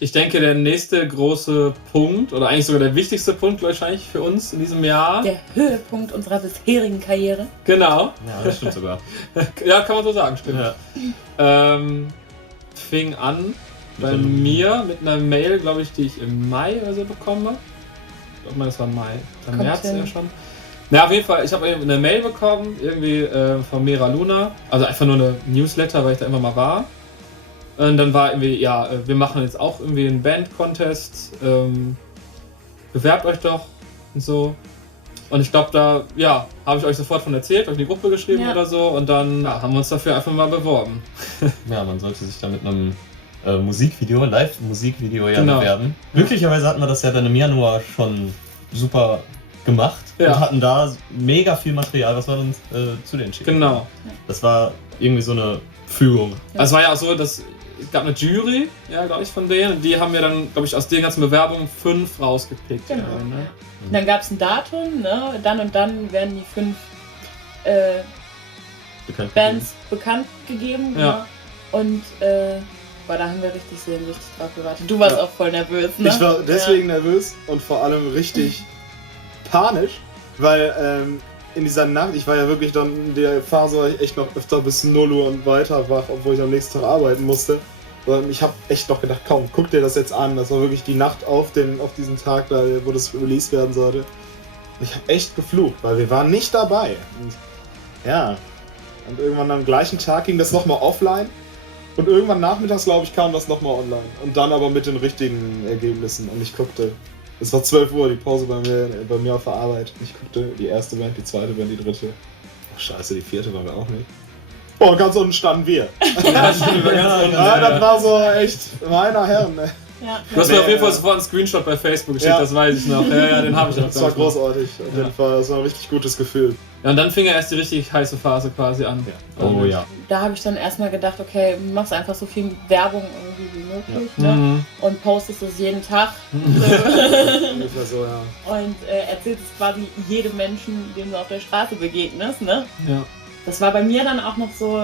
Ich denke, der nächste große Punkt, oder eigentlich sogar der wichtigste Punkt wahrscheinlich für uns in diesem Jahr. Der Höhepunkt unserer bisherigen Karriere. Genau. Ja, das stimmt sogar. Ja, kann man so sagen, stimmt. Ja. Fing an bei mir mit einer Mail, glaube ich, die ich im Mai oder so bekomme. Ich glaube, das war Mai. Im März ja schon. Na, auf jeden Fall, ich habe eine Mail bekommen, irgendwie von Mera Luna. Also einfach nur eine Newsletter, weil ich da immer mal war. Und dann war irgendwie, ja, wir machen jetzt auch irgendwie einen Band-Contest. Bewerbt euch doch und so. Und ich glaube, da, ja, habe ich euch sofort von erzählt, euch in die Gruppe geschrieben oder so. Und dann haben wir uns dafür einfach mal beworben. Ja, man sollte sich da mit einem Musikvideo, Live-Musikvideo bewerben. Glücklicherweise hatten wir das ja dann im Januar schon super gemacht und hatten da mega viel Material, was wir uns zu denen schicken. Genau. Das war irgendwie so eine Führung. Also es war ja auch so, dass es gab eine Jury, ja, glaube ich, von denen. Die haben wir dann, glaube ich, aus den ganzen Bewerbungen 5 rausgepickt. Genau. Ne? Dann gab es ein Datum, ne? Dann und dann werden die 5 Bands bekannt gegeben. Ja. Ne? Und da haben wir richtig sehnsüchtig drauf gewartet. Du warst auch voll nervös, ne? Ich war deswegen nervös und vor allem richtig panisch, weil in dieser Nacht, ich war ja wirklich dann in der Phase, war ich echt noch öfter bis 0 Uhr und weiter wach, obwohl ich am nächsten Tag arbeiten musste. Und ich habe echt noch gedacht, komm, guck dir das jetzt an. Das war wirklich die Nacht auf diesen Tag, da, wo das released werden sollte. Und ich habe echt geflucht, weil wir waren nicht dabei. Und, ja, und irgendwann am gleichen Tag ging das nochmal offline. Und irgendwann nachmittags, glaube ich, kam das nochmal online. Und dann aber mit den richtigen Ergebnissen. Und ich guckte, es war 12 Uhr, die Pause bei mir auf der Arbeit. Ich guckte die erste Band, die zweite Band, die dritte. Oh scheiße, die vierte waren wir auch nicht. Oh, ganz unten standen wir. Das war so echt meiner Herren, ne? Ja. Du hast mir auf jeden Fall sofort einen Screenshot bei Facebook geschickt, das weiß ich noch. Ja, den habe ich noch. Das war großartig, auf jeden Fall. Das war ein richtig gutes Gefühl. Ja, und dann fing ja erst die richtig heiße Phase quasi an. Ja. Oh ja. Da habe ich dann erstmal gedacht, okay, machst einfach so viel Werbung irgendwie wie möglich, ne? Und postest es jeden Tag. Ungefähr so, ja. Und erzählst es quasi jedem Menschen, dem du auf der Straße begegnest, ne? Ja. Das war bei mir dann auch noch so,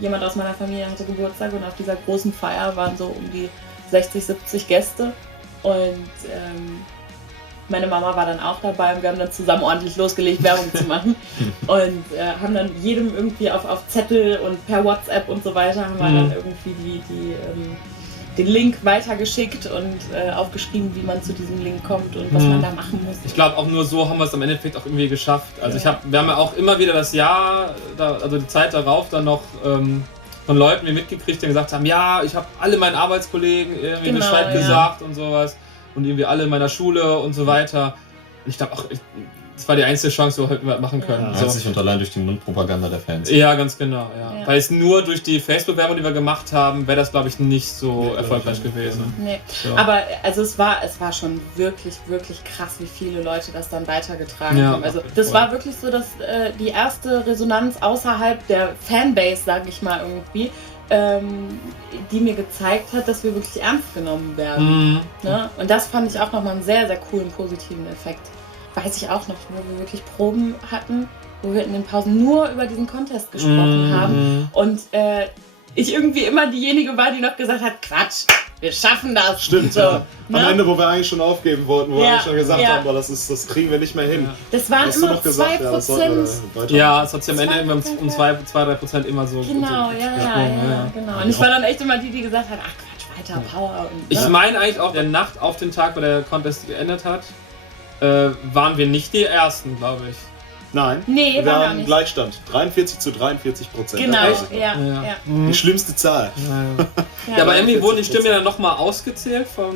jemand aus meiner Familie hatte Geburtstag und auf dieser großen Feier waren so um die 60, 70 Gäste und meine Mama war dann auch dabei und wir haben dann zusammen ordentlich losgelegt, Werbung zu machen und haben dann jedem irgendwie auf Zettel und per WhatsApp und so weiter haben wir dann irgendwie den Link weitergeschickt und aufgeschrieben, wie man zu diesem Link kommt und was man da machen muss. Ich glaube, auch nur so haben wir es am Endeffekt auch irgendwie geschafft. Also wir haben ja auch immer wieder das Jahr, also die Zeit darauf dann noch von Leuten, die mitgekriegt, die gesagt haben, ja, ich habe alle meinen Arbeitskollegen irgendwie Bescheid gesagt und sowas und irgendwie alle in meiner Schule und so weiter. Und ich glaube auch, das war die einzige Chance, die wir heute machen können. Ja. Einzig und allein durch die Mundpropaganda der Fans. Ja, ganz genau. Ja. Weil es nur durch die Facebook-Werbung, die wir gemacht haben, wäre das, glaube ich, nicht so erfolgreich gewesen. Nee. So. Aber also es war schon wirklich, wirklich krass, wie viele Leute das dann weitergetragen haben. Also das war wirklich so, dass die erste Resonanz außerhalb der Fanbase, sage ich mal irgendwie, die mir gezeigt hat, dass wir wirklich ernst genommen werden. Ne? Und das fand ich auch nochmal einen sehr, sehr coolen, positiven Effekt. Weiß ich auch noch, wo wir wirklich Proben hatten, wo wir in den Pausen nur über diesen Contest gesprochen haben und ich irgendwie immer diejenige war, die noch gesagt hat, Quatsch, wir schaffen das. Stimmt, so, ja. ne? Am Ende, wo wir eigentlich schon aufgeben wollten, wo wir eigentlich schon gesagt haben, aber das kriegen wir nicht mehr hin. Das waren Hast du immer noch gesagt, 2%. Ja, es hat sich am Ende immer um 2-3% immer so. Genau, ja, genau. Und ich war dann echt immer die gesagt hat, ach Quatsch, weiter, Power. Und, ich meine eigentlich auch, der Nacht auf den Tag, wo der Contest geendet hat, waren wir nicht die Ersten, glaube ich. Nein, nee, wir war gar haben nicht. Gleichstand. 43-43%. Genau, ja. Die schlimmste Zahl. Ja, aber irgendwie wurden die Stimmen ja dann nochmal ausgezählt von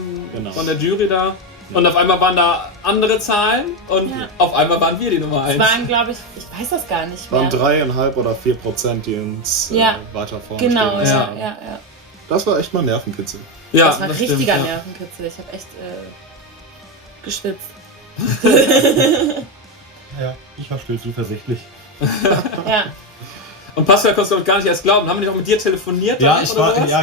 der Jury da. Und auf einmal waren da andere Zahlen und auf einmal waren wir die Nummer 1. Es waren, glaube ich weiß das gar nicht mehr. Waren 3,5 oder 4%, die uns weiter vorne genau, stehen. ja. Das war echt mal Nervenkitzel. Ja, das war richtiger stimmt, Nervenkitzel. Ich habe echt geschwitzt. Ja, ich war still zuversichtlich. Ja. Und Pascal konntest du gar nicht erst glauben. Haben wir nicht auch mit dir telefoniert? Ja,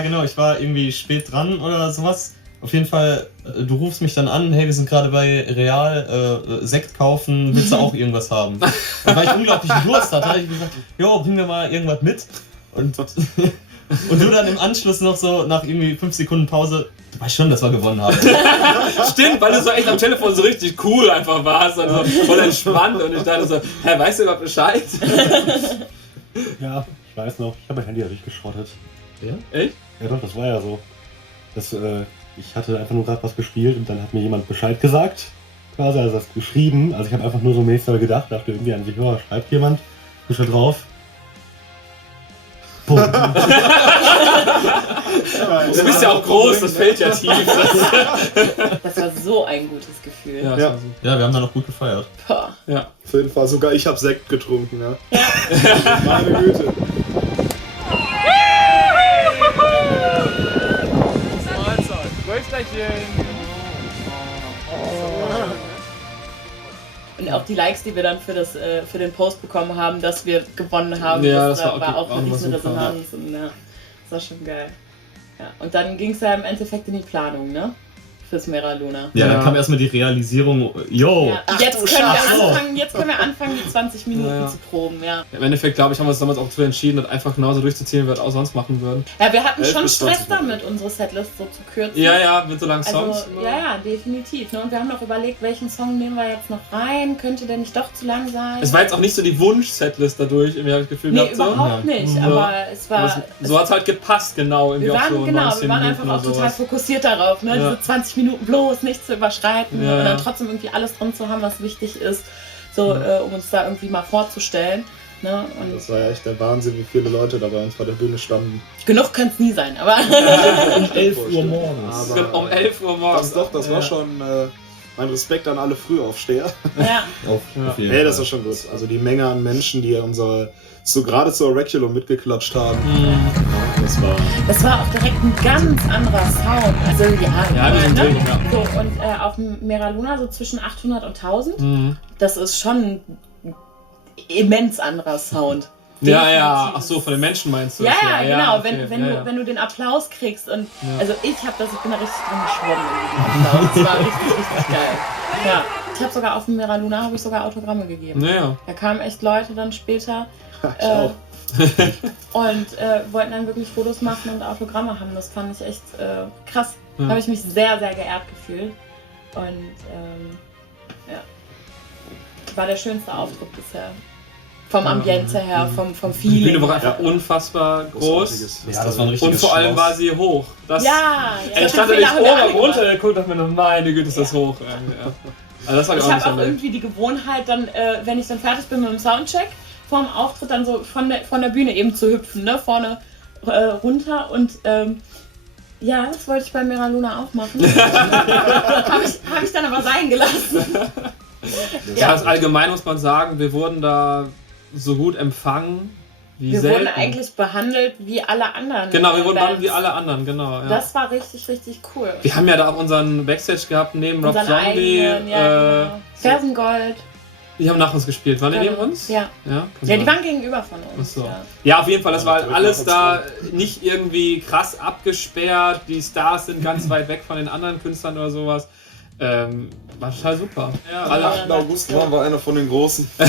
genau, ich war irgendwie spät dran oder sowas. Auf jeden Fall, du rufst mich dann an, hey, wir sind gerade bei Real, Sekt kaufen, willst du auch irgendwas haben? Und weil ich unglaublichen Durst hatte, habe ich gesagt, jo, bring mir mal irgendwas mit. Und Und du dann im Anschluss noch so nach irgendwie 5 Sekunden Pause, du weißt schon, dass wir gewonnen haben. Stimmt, weil du so echt am Telefon so richtig cool einfach warst und so voll entspannt und ich dachte so, hä, weißt du überhaupt Bescheid? Ja, ich weiß noch, ich habe mein Handy ja nicht geschrottet. Ja? Echt? Ja doch, das war ja so. Ich hatte einfach nur gerade was gespielt und dann hat mir jemand Bescheid gesagt. Quasi, also das geschrieben. Also ich habe einfach nur so mäßig gedacht, dachte irgendwie an sich, oh, schreibt jemand, guck da drauf. Boom. Du bist ja auch groß, das fällt ja tief. Das war so ein gutes Gefühl. Ja, Ja. Ja, wir haben da noch gut gefeiert. Boah. Ja. Auf jeden Fall, sogar ich habe Sekt getrunken, ja. Meine Güte. Und auch die Likes, die wir dann für den Post bekommen haben, dass wir gewonnen haben, Ja, das das war auch auch wirklich eine super. Resonanz. Und, ja, das war schon geil. Ja. Und dann ging es ja im Endeffekt in die Planung, ne? Fürs Mera Luna. Ja, Ja. dann kam erstmal die Realisierung, yo, Ja. ach Jetzt du können Scheiße. wir anfangen, die 20 Minuten Ja. zu proben, ja. Im Endeffekt, glaube ich, haben wir uns damals auch dafür entschieden, das einfach genauso durchzuziehen, wie wir es auch sonst machen würden. Ja, wir hatten 11 schon bis 20 Stress damit, unsere Setlist so zu kürzen. Ja, mit so langen Also, Songs. ja, definitiv. Ne? Und wir haben noch überlegt, welchen Song nehmen wir jetzt noch rein? Könnte der nicht doch zu lang sein? Es war jetzt auch nicht so die Wunsch-Setlist dadurch, irgendwie habe ich das Gefühl Nee, gehabt. So. überhaupt nicht. Ja. Aber es war. Aber so hat es halt gepasst, genau. Irgendwie Wir auch so waren, genau, 19 wir waren Minuten einfach auch oder total sowas. fokussiert darauf, ne? Ja. Diese 20 Minuten bloß nicht zu überschreiten Ja, und dann ja. trotzdem irgendwie alles drin zu haben, was wichtig ist, so um uns da irgendwie mal vorzustellen. Ne? Und Das war ja echt der Wahnsinn, wie viele Leute da bei uns vor der Bühne standen. genug kann es nie sein, aber Um 11 Uhr morgens. Aber Um 11 Uhr morgens. das war schon mein Respekt an alle Frühaufsteher. ja. Auf jeden Hey, das Fall. war schon gut. Also die Menge an Menschen, die gerade zu Oraculo mitgeklatscht haben, das war... Das war auch direkt ein ganz anderer Sound. Also Ja, wir sind drin, ja. So, und auf dem Mera Luna so zwischen 800 und 1000, Mhm. das ist schon ein immens anderer Sound. Ja, Definitiv. ach so, von den Menschen meinst du? Ja, das? ja, genau. okay. Wenn du den Applaus kriegst und Ja. also ich bin da richtig dran geschwommen in diesem Applaus. Das war richtig geil. Ja. Ich habe sogar auf dem Mera Luna Autogramme gegeben. Ja. Da kamen echt Leute dann später Ich auch. und wollten dann wirklich Fotos machen und Autogramme haben. Das fand ich echt krass. Ja. Da habe ich mich sehr, sehr geehrt gefühlt. Und ja, war der schönste Auftritt bisher. Vom Ambiente her, vom Die Bühne Feeling. war einfach unfassbar groß. Ja, das war ein Und richtiges vor allem Schloss. war sie hoch. Das, Ja, Ey, ich stand da den nicht Fehler haben wir alle oben gemacht. runtergeguckt und dachte mir, meine Güte, ist das hoch. Ja. Also das war Ich auch nicht habe auch erlebt. irgendwie die Gewohnheit, dann, wenn ich dann fertig bin mit dem Soundcheck, vorm Auftritt dann so von der Bühne eben zu hüpfen, ne? Vorne runter und ja, das wollte ich bei Mera Luna auch machen. Hab ich dann aber sein gelassen. Ja, also allgemein muss man sagen, wir wurden da so gut empfangen wie Wir selten. wurden eigentlich behandelt wie alle anderen. Genau, wir wurden Bands. behandelt wie alle anderen, genau. Ja. Das war richtig, richtig cool. Wir haben ja da auch unseren Backstage gehabt, neben Rob Unseren Zombie. eigenen, ja, genau. Fersengold. Die haben nach uns gespielt. Waren die neben uns? Ja. Ja, kann Ja, die sein. waren gegenüber von uns. Ach so. Ja. Ja, auf jeden Fall, das war halt Ja, alles da direkt nicht irgendwie krass abgesperrt. Die Stars sind ganz weit weg von den anderen Künstlern oder sowas. War total super. Ja, Am alle, 8. August waren wir einer von den Großen. Ja,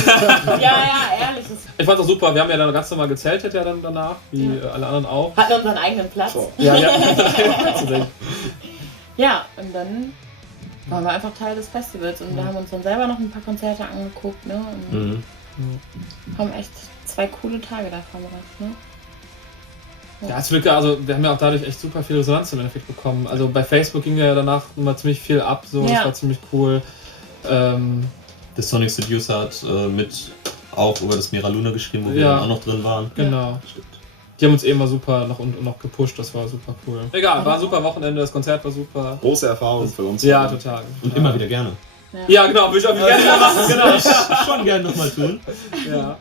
ehrlich. ich fand's auch super. Wir haben ja dann ganz normal gezeltet ja dann danach, wie alle anderen auch. Hatten unseren eigenen Platz. So. Ja. Ja, und dann waren wir einfach Teil des Festivals und wir haben uns dann selber noch ein paar Konzerte angeguckt, ne? Und Mhm. haben echt 2 coole Tage da verbracht, ne? Ja, zum Glück, also wir haben ja auch dadurch echt super viel Resonanz im Endeffekt bekommen. Also bei Facebook ging ja danach immer ziemlich viel ab, so, Ja. das war ziemlich cool. Der Sonic Seducer hat mit auch über das Mera Luna geschrieben, wo wir Ja. dann auch noch drin waren. Genau. Die haben uns eh immer super nach unten noch gepusht, das war super cool. Egal, war ein super Wochenende, das Konzert war super. Große Erfahrung für uns. Ja, total. Und ja. immer wieder gerne. Ja, genau, würde ich auch gerne machen, genau. Schon gerne nochmal tun. Ja.